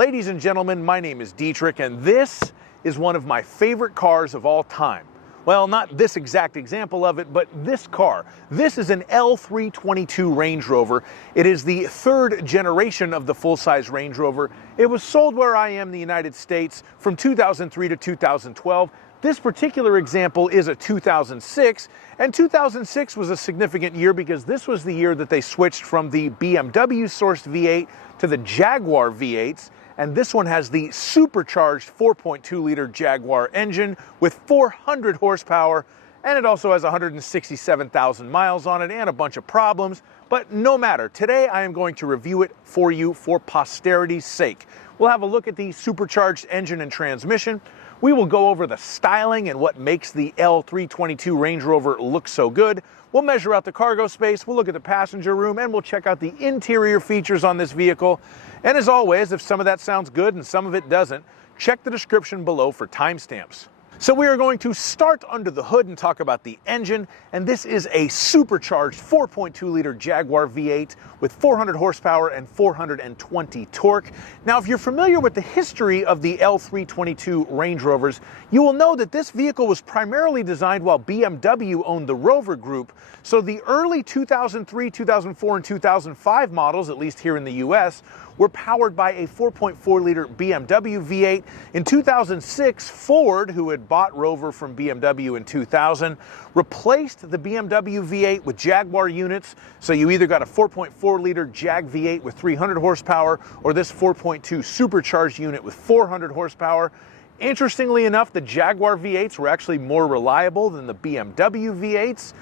Ladies and gentlemen, my name is Dietrich, and this is one of my favorite cars of all time. Well, not this exact example of it, but this car. This is an L322 Range Rover. It is the third generation of the full-size Range Rover. It was sold where I am in the United States from 2003 to 2012. This particular example is a 2006, and 2006 was a significant year because this was the year that they switched from the BMW-sourced V8 to the Jaguar V8s, and this one has the supercharged 4.2-liter Jaguar engine with 400 horsepower, and it also has 167,000 miles on it and a bunch of problems, but no matter. Today I am going to review it for you for posterity's sake. We'll have a look at the supercharged engine and transmission. We will go over the styling and what makes the L322 Range Rover look so good. We'll measure out the cargo space, we'll look at the passenger room, and we'll check out the interior features on this vehicle. And as always, if some of that sounds good and some of it doesn't, check the description below for timestamps. So we are going to start under the hood and talk about the engine, and this is a supercharged 4.2-liter Jaguar V8 with 400 horsepower and 420 torque. Now, if you're familiar with the history of the L322 Range Rovers, you will know that this vehicle was primarily designed while BMW owned the Rover Group. So the early 2003, 2004, and 2005 models, at least here in the US, were powered by a 4.4-liter BMW V8. In 2006, Ford, who had bought Rover from BMW in 2000, replaced the BMW V8 with Jaguar units. So you either got a 4.4-liter Jag V8 with 300 horsepower or this 4.2 supercharged unit with 400 horsepower. Interestingly enough, the Jaguar V8s were actually more reliable than the BMW V8s.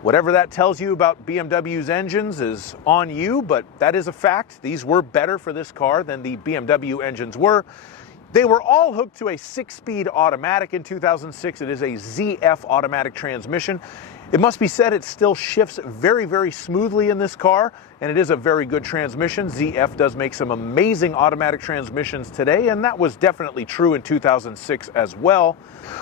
Whatever that tells you about BMW's engines is on you, but that is a fact. These were better for this car than the BMW engines were. They were all hooked to a 6-speed automatic in 2006. It is a ZF automatic transmission. It must be said it still shifts very, very smoothly in this car, and it is a very good transmission. ZF does make some amazing automatic transmissions today, and that was definitely true in 2006 as well.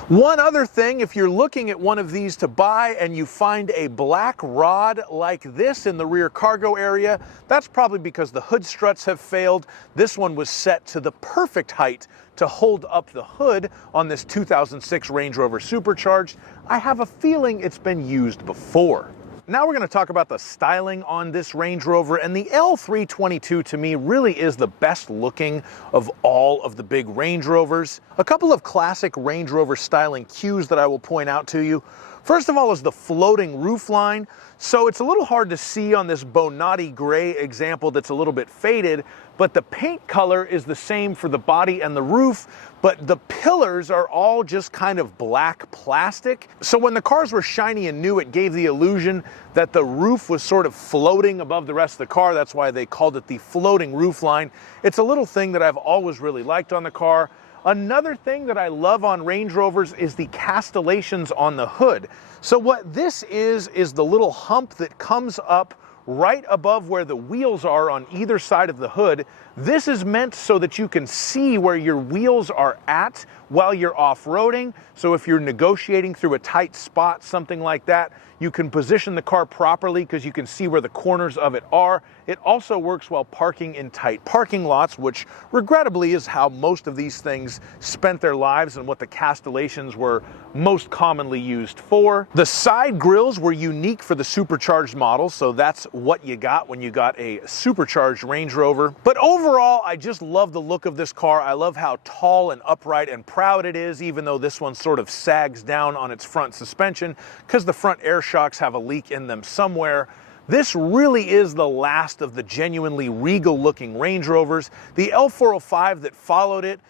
One other thing, if you're looking at one of these to buy and you find a black rod like this in the rear cargo area, that's probably because the hood struts have failed. This one was set to the perfect height to hold up the hood on this 2006 Range Rover Supercharged. I have a feeling it's been used before. Now we're going to talk about the styling on this Range Rover, and the L322 to me really is the best looking of all of the big Range Rovers. A couple of classic Range Rover styling cues that I will point out to you. First of all is the floating roofline. So it's a little hard to see on this Bonatti gray example that's a little bit faded, but the paint color is the same for the body and the roof, but the pillars are all just kind of black plastic. So when the cars were shiny and new, it gave the illusion that the roof was sort of floating above the rest of the car. That's why they called it the floating roofline. It's a little thing that I've always really liked on the car. Another thing that I love on Range Rovers is the castellations on the hood. So what this is the little hump that comes up right above where the wheels are on either side of the hood. This is meant so that you can see where your wheels are at while you're off-roading. So if you're negotiating through a tight spot, something like that, you can position the car properly because you can see where the corners of it are. It also works while parking in tight parking lots, which regrettably is how most of these things spent their lives and what the castellations were most commonly used for. The side grills were unique for the supercharged models, so that's what you got when you got a supercharged Range Rover. But overall, I just love the look of this car. I love how tall and upright and proud it is, even though this one sort of sags down on its front suspension because the front air shocks have a leak in them somewhere. This really is the last of the genuinely regal-looking Range Rovers. The L405 that followed it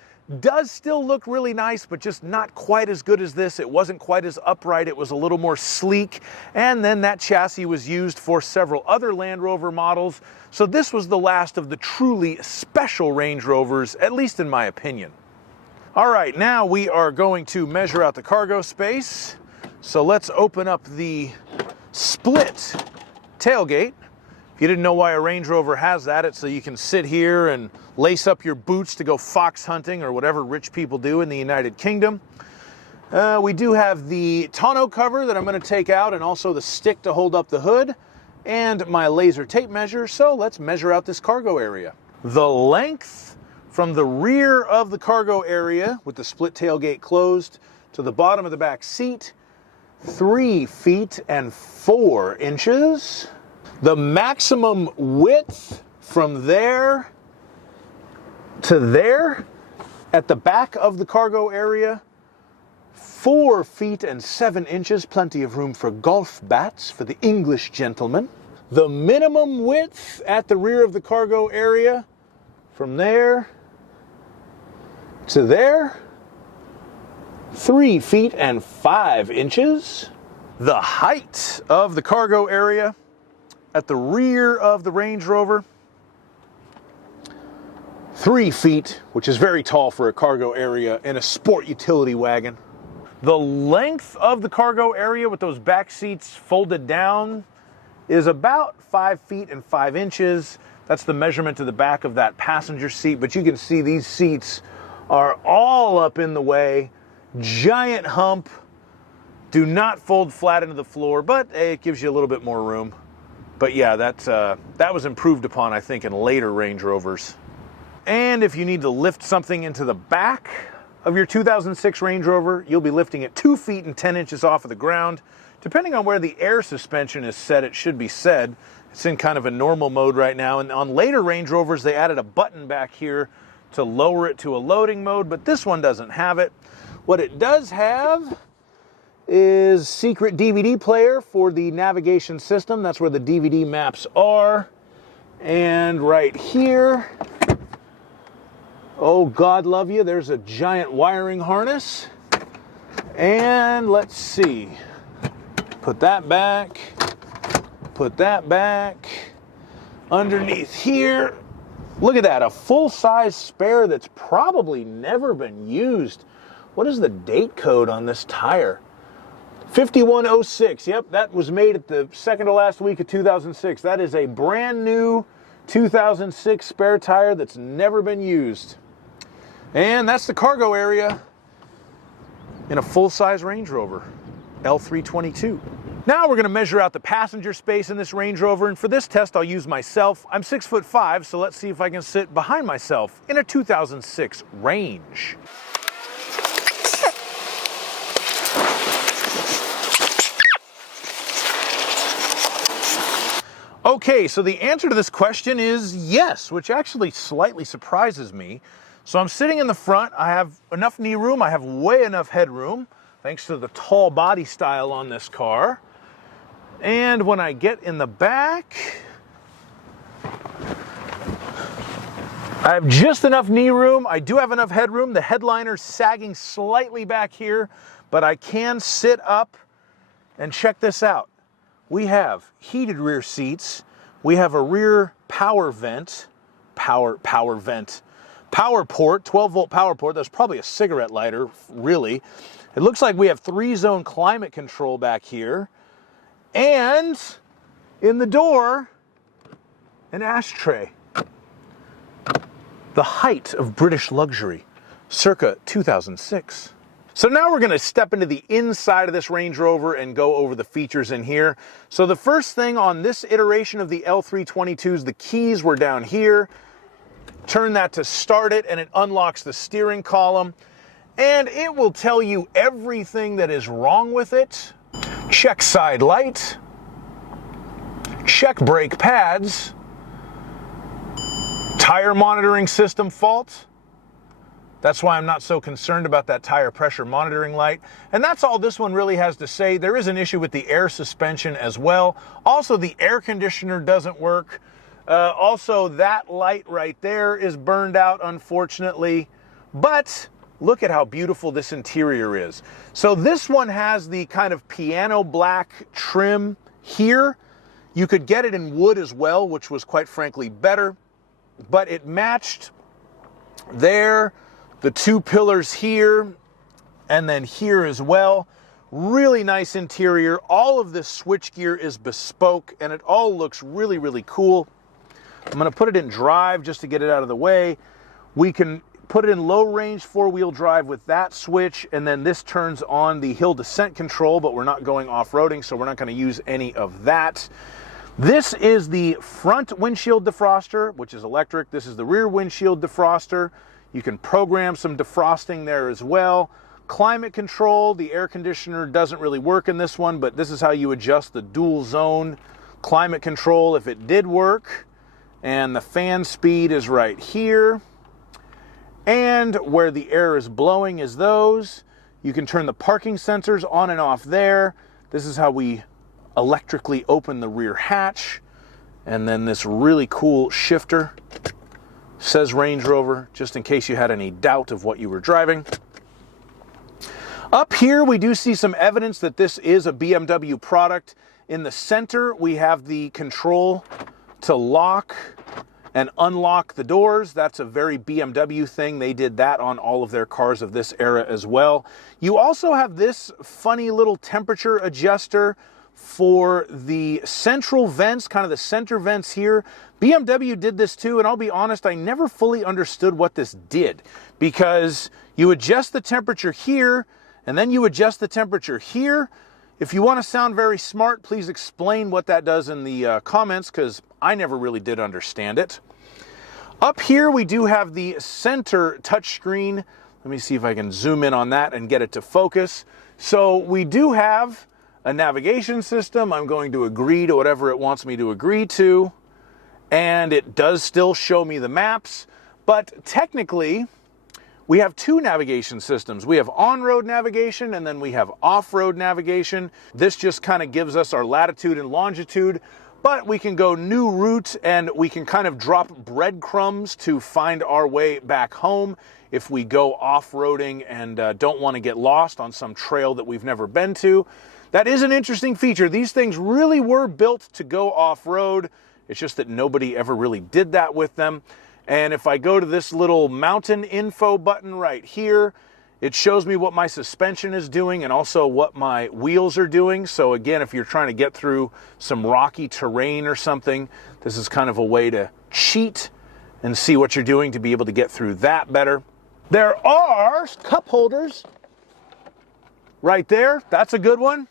does still look really nice, but just not quite as good as this. It wasn't quite as upright. It was a little more sleek. And then that chassis was used for several other Land Rover models. So this was the last of the truly special Range Rovers, at least in my opinion. All right, now we are going to measure out the cargo space. So let's open up the split tailgate. If you didn't know why a Range Rover has that, it's so you can sit here and lace up your boots to go fox hunting or whatever rich people do in the United Kingdom. We do have the tonneau cover that I'm going to take out, and also the stick to hold up the hood, and my laser tape measure. So let's measure out this cargo area. The length from the rear of the cargo area with the split tailgate closed to the bottom of the back seat, 3 feet and 4 inches. The maximum width from there to there at the back of the cargo area, 4 feet and 7 inches, plenty of room for golf bats for the English gentleman. The minimum width at the rear of the cargo area, from there to there, 3 feet and 5 inches. The height of the cargo area at the rear of the Range Rover, 3 feet, which is very tall for a cargo area in a sport utility wagon. The length of the cargo area with those back seats folded down is about 5 feet and 5 inches. That's the measurement to the back of that passenger seat, but you can see these seats are all up in the way. Giant hump. Do not fold flat into the floor, but it gives you a little bit more room. But yeah, that was improved upon, I think, in later Range Rovers. And if you need to lift something into the back of your 2006 Range Rover, you'll be lifting it 2 feet and 10 inches off of the ground. Depending on where the air suspension is set, it should be said. It's in kind of a normal mode right now. And on later Range Rovers, they added a button back here to lower it to a loading mode, but this one doesn't have it. What it does have is secret DVD player for the navigation system. That's where the DVD maps are. And right here, oh God love you, there's a giant wiring harness. And let's see, put that back underneath here. Look at that, a full-size spare that's probably never been used. What is the date code on this tire? 5106, yep, that was made at the second to last week of 2006. That is a brand new 2006 spare tire that's never been used. And that's the cargo area in a full-size Range Rover, L322. Now we're going to measure out the passenger space in this Range Rover, and for this test I'll use myself. I'm 6'5", so let's see if I can sit behind myself in a 2006 Range. Okay, so the answer to this question is yes, which actually slightly surprises me. So I'm sitting in the front, I have enough knee room, I have way enough headroom, thanks to the tall body style on this car. And when I get in the back, I have just enough knee room, I do have enough headroom, the headliner's sagging slightly back here, but I can sit up and check this out. We have heated rear seats, we have a rear power vent, power port, 12-volt power port. That's probably a cigarette lighter, really. It looks like we have 3-zone climate control back here. And in the door, an ashtray. The height of British luxury, circa 2006. So now we're going to step into the inside of this Range Rover and go over the features in here. So the first thing on this iteration of the L322s, the keys were down here. Turn that to start it and it unlocks the steering column. And it will tell you everything that is wrong with it. Check side light. Check brake pads. Tire monitoring system fault. That's why I'm not so concerned about that tire pressure monitoring light. And that's all this one really has to say. There is an issue with the air suspension as well. Also, the air conditioner doesn't work. Also, that light right there is burned out, unfortunately. But look at how beautiful this interior is. So this one has the kind of piano black trim here. You could get it in wood as well, which was quite frankly better. But it matched there. The 2 pillars here, and then here as well. Really nice interior. All of this switchgear is bespoke, and it all looks really, really cool. I'm going to put it in drive just to get it out of the way. We can put it in low range 4-wheel drive with that switch, and then this turns on the hill descent control, but we're not going off-roading, so we're not going to use any of that. This is the front windshield defroster, which is electric. This is the rear windshield defroster. You can program some defrosting there as well. Climate control, the air conditioner doesn't really work in this one, but this is how you adjust the dual zone climate control if it did work. And the fan speed is right here. And where the air is blowing is those. You can turn the parking sensors on and off there. This is how we electrically open the rear hatch. And then this really cool shifter. Says Range Rover, just in case you had any doubt of what you were driving. Up here, we do see some evidence that this is a BMW product. In the center, we have the control to lock and unlock the doors. That's a very BMW thing. They did that on all of their cars of this era as well. You also have this funny little temperature adjuster for the central vents, kind of the center vents here. BMW did this too, and I'll be honest, I never fully understood what this did, because you adjust the temperature here, and then you adjust the temperature here. If you want to sound very smart, please explain what that does in the comments, because I never really did understand it. Up here, we do have the center touchscreen. Let me see if I can zoom in on that and get it to focus. So we do have a navigation system. I'm going to agree to whatever it wants me to agree to. And it does still show me the maps. But technically, we have two navigation systems. We have on-road navigation, and then we have off-road navigation. This just kind of gives us our latitude and longitude, but we can go new route, and we can kind of drop breadcrumbs to find our way back home if we go off-roading and don't want to get lost on some trail that we've never been to. That is an interesting feature. These things really were built to go off-road. It's just that nobody ever really did that with them. And if I go to this little mountain info button right here, it shows me what my suspension is doing and also what my wheels are doing. So again, if you're trying to get through some rocky terrain or something, this is kind of a way to cheat and see what you're doing to be able to get through that better. There are cup holders right there. That's a good one.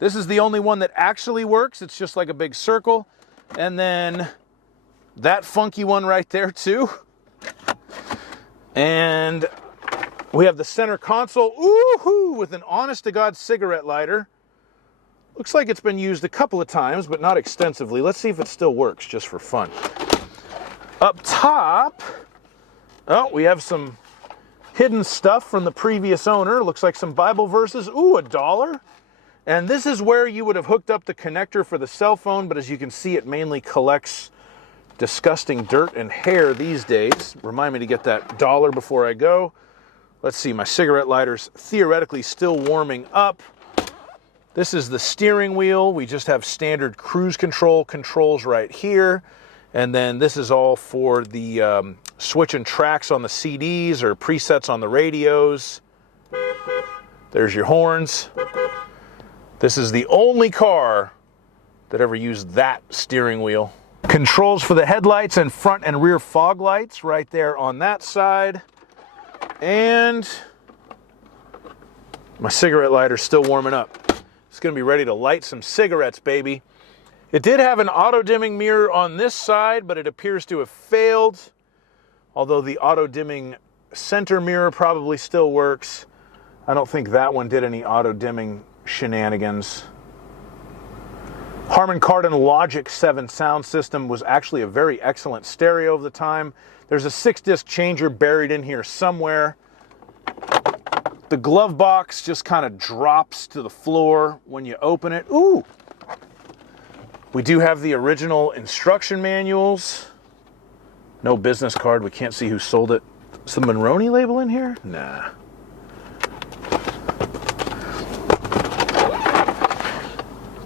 This is the only one that actually works. It's just like a big circle. And then that funky one right there too. And we have the center console, ooh-hoo, with an honest-to-God cigarette lighter. Looks like it's been used a couple of times, but not extensively. Let's see if it still works, just for fun. Up top, oh, we have some hidden stuff from the previous owner. Looks like some Bible verses. Ooh, $1. And this is where you would have hooked up the connector for the cell phone, but as you can see, it mainly collects disgusting dirt and hair these days. Remind me to get that $1 before I go. Let's see, my cigarette lighter's theoretically still warming up. This is the steering wheel. We just have standard cruise control controls right here. And then this is all for the switching tracks on the CDs or presets on the radios. There's your horns. This is the only car that ever used that steering wheel. Controls for the headlights and front and rear fog lights right there on that side. And my cigarette lighter's still warming up. It's going to be ready to light some cigarettes, baby. It did have an auto-dimming mirror on this side, but it appears to have failed. Although the auto-dimming center mirror probably still works. I don't think that one did any auto-dimming shenanigans. Harman Kardon Logic 7 sound system was actually a very excellent stereo of the time. There's a 6-disc changer buried in here somewhere. The glove box just kind of drops to the floor when you open it. Ooh! We do have the original instruction manuals. No business card. We can't see who sold it. Is the Monroney label in here? Nah.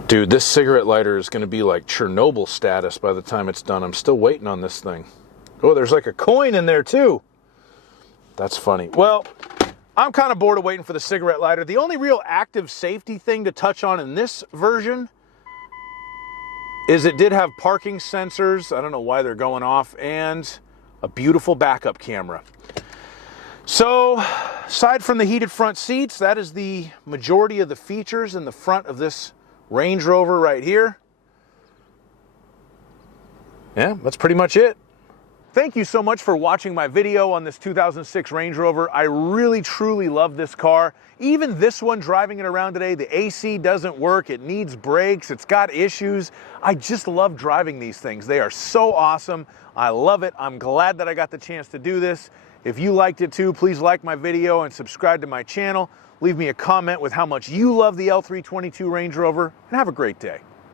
Dude, this cigarette lighter is going to be like Chernobyl status by the time it's done. I'm still waiting on this thing. Oh, there's like a coin in there too. That's funny. Well, I'm kind of bored of waiting for the cigarette lighter. The only real active safety thing to touch on in this version is it did have parking sensors. I don't know why they're going off, and a beautiful backup camera. So, aside from the heated front seats, that is the majority of the features in the front of this Range Rover right here. Yeah, that's pretty much it. Thank you so much for watching my video on this 2006 Range Rover. I really, truly love this car. Even this one, driving it around today, the AC doesn't work, it needs brakes, it's got issues. I just love driving these things. They are so awesome. I love it. I'm glad that I got the chance to do this. If you liked it too, please like my video and subscribe to my channel. Leave me a comment with how much you love the L322 Range Rover, and have a great day.